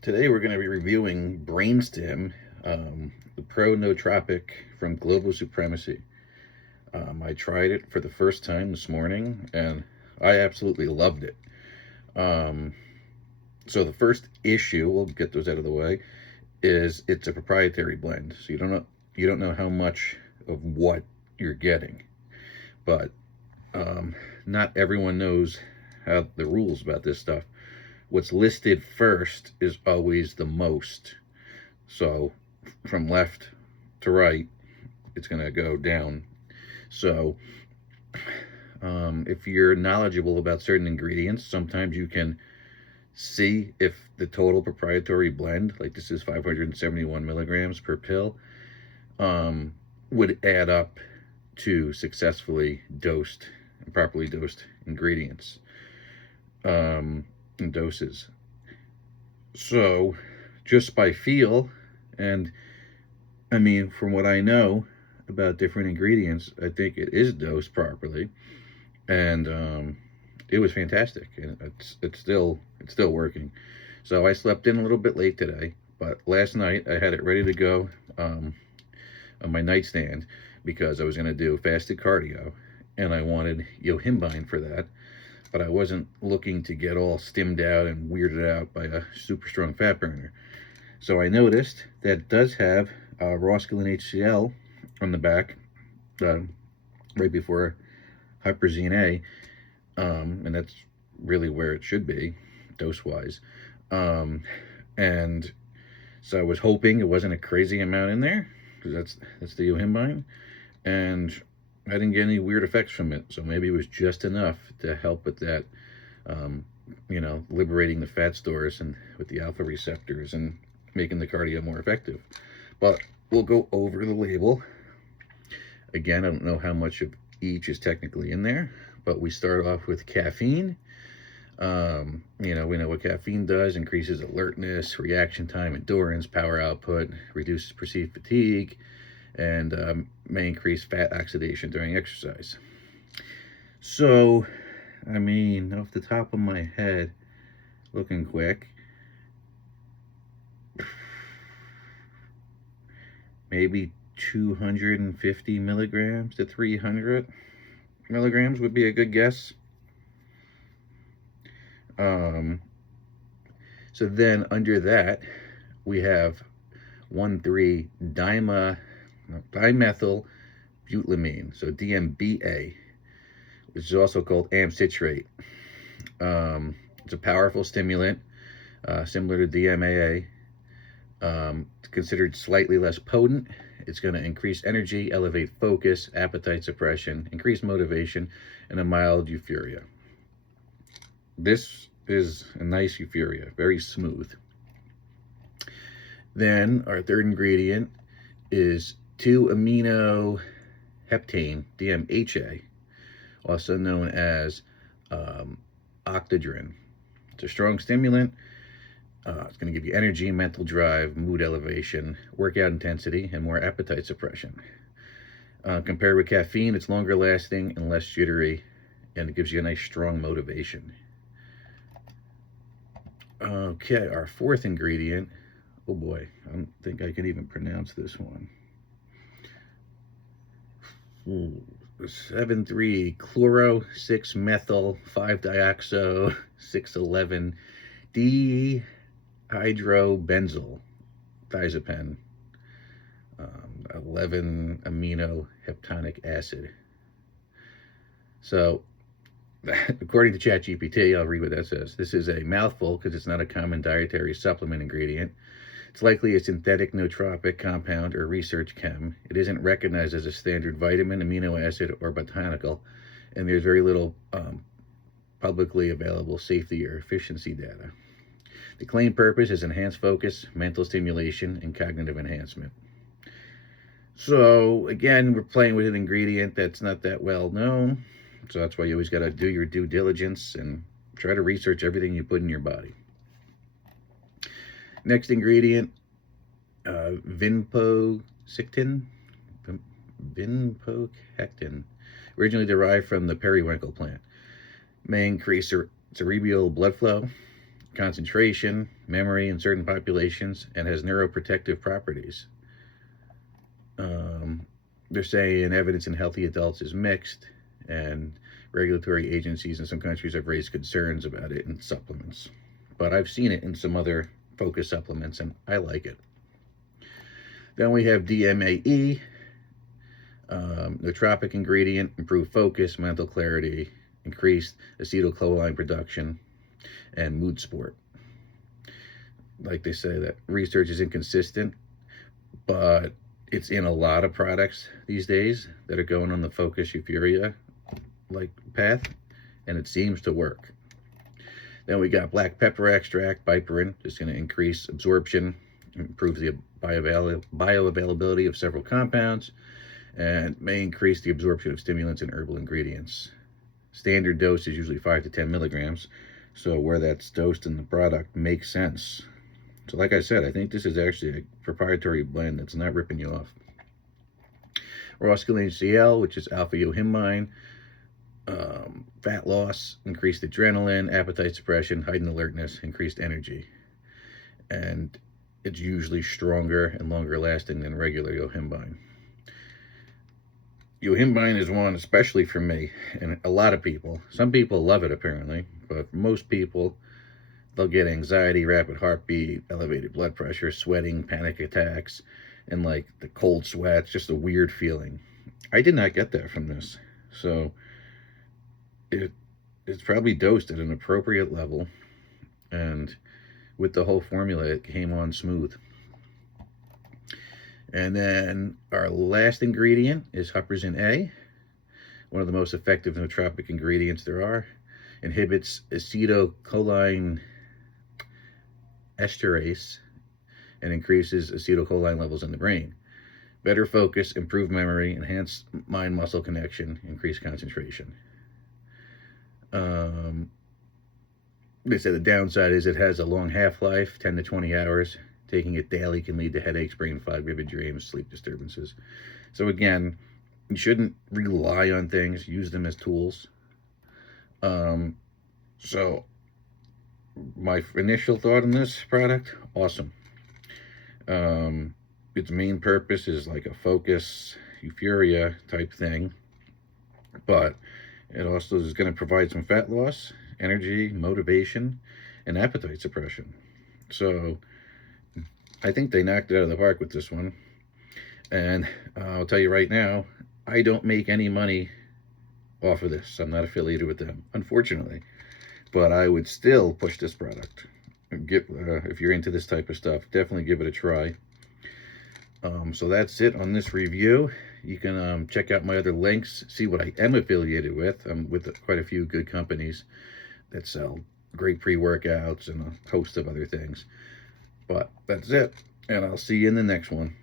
Today we're going to be reviewing Brain Stim, the pro nootropic from Global Supremacy. I tried it for the first time this morning and I absolutely loved it. Um, so the first issue, we'll get those out of the way, is it's a proprietary blend. So you don't know how much of what you're getting, but not everyone knows how the rules about this stuff. What's listed first is always the most. So from left to right, it's going to go down. So if you're knowledgeable about certain ingredients, sometimes you can see if the total proprietary blend, like this is 571 milligrams per pill, would add up to successfully dosed and properly dosed ingredients and doses. So just by feel, and I mean, from what I know about different ingredients, I think it is dosed properly, and it was fantastic, and it's still working. So I slept in a little bit late today, but last night I had it ready to go on my nightstand because I was going to do fasted cardio, and I wanted yohimbine for that, but I wasn't looking to get all stimmed out and weirded out by a super strong fat burner. So I noticed that it does have Roscaline HCl on the back, uh, right before Hyperzine A, and that's really where it should be, dose-wise. And so I was hoping it wasn't a crazy amount in there, because that's the yohimbine, and I didn't get any weird effects from it. So maybe it was just enough to help with that, liberating the fat stores and with the alpha receptors and making the cardio more effective. But we'll go over the label. Again, I don't know how much of each is technically in there, but we start off with caffeine. We know what caffeine does: increases alertness, reaction time, endurance, power output, reduces perceived fatigue, and may increase fat oxidation during exercise. So, I mean, off the top of my head, looking quick, maybe 250 milligrams to 300 milligrams would be a good guess. So then under that, we have 1,3-dimethyl butylamine, so DMBA, which is also called amcitrate. It's a powerful stimulant, similar to DMAA. It's considered slightly less potent. It's going to increase energy, elevate focus, appetite suppression, increase motivation, and a mild euphoria. This is a nice euphoria, very smooth. Then our third ingredient is 2-amino heptane, DMHA, also known as octadrin. It's a strong stimulant. It's going to give you energy, mental drive, mood elevation, workout intensity, and more appetite suppression. Compared with caffeine, it's longer lasting and less jittery, and it gives you a nice strong motivation. Okay, our fourth ingredient. Oh boy, I don't think I can even pronounce this one. 7,3 chloro 6-methyl 5-dioxo 6,11 dihydrobenzyl diazepam, 11 amino heptanic acid. So according to ChatGPT, I'll read what that says. This is a mouthful because it's not a common dietary supplement ingredient. It's likely a synthetic nootropic compound or research chem. It isn't recognized as a standard vitamin, amino acid, or botanical, and there's very little publicly available safety or efficiency data. The claimed purpose is enhanced focus, mental stimulation, and cognitive enhancement. So again, we're playing with an ingredient that's not that well known. So that's why you always got to do your due diligence and try to research everything you put in your body. Next ingredient, vinpocectin. Vinpocectin, originally derived from the periwinkle plant, may increase cerebral blood flow, concentration, memory in certain populations, and has neuroprotective properties. They're saying evidence in healthy adults is mixed, and regulatory agencies in some countries have raised concerns about it in supplements. But I've seen it in some other focus supplements, and I like it. Then we have DMAE, nootropic ingredient, improved focus, mental clarity, increased acetylcholine production, and mood support. Like they say, that research is inconsistent, but it's in a lot of products these days that are going on the focus euphoria like path, and it seems to work. Then we got black pepper extract, piperine, just going to increase absorption, improve the bioavailability of several compounds, and may increase the absorption of stimulants and herbal ingredients. Standard dose is usually 5 to 10 milligrams, so where that's dosed in the product makes sense. So like I said, I think this is actually a proprietary blend that's not ripping you off. Roscoline CL, which is alpha-yohimbine, fat loss, increased adrenaline, appetite suppression, heightened alertness, increased energy. And it's usually stronger and longer lasting than regular yohimbine. Yohimbine is one, especially for me, and a lot of people. Some people love it apparently, but for most people, they'll get anxiety, rapid heartbeat, elevated blood pressure, sweating, panic attacks, and like the cold sweats, just a weird feeling. I did not get that from this. So it's probably dosed at an appropriate level, and with the whole formula, it came on smooth. And then our last ingredient is huperzine A, one of the most effective nootropic ingredients there are. Inhibits acetylcholine esterase and increases acetylcholine levels in the brain. Better focus, improved memory, enhanced mind-muscle connection, increased concentration. They say the downside is it has a long half-life, 10 to 20 hours. Taking it daily can lead to headaches, brain fog, vivid dreams, sleep disturbances. So again, you shouldn't rely on things. Use them as tools. So my initial thought on this product, awesome. Its main purpose is like a focus, euphoria type thing, but it also is going to provide some fat loss, energy, motivation, and appetite suppression. So I think they knocked it out of the park with this one. And I'll tell you right now, I don't make any money off of this. I'm not affiliated with them, unfortunately. But I would still push this product. If you're into this type of stuff, definitely give it a try. So that's it on this review. You can check out my other links, see what I am affiliated with. I'm with quite a few good companies that sell great pre-workouts and a host of other things. But that's it, and I'll see you in the next one.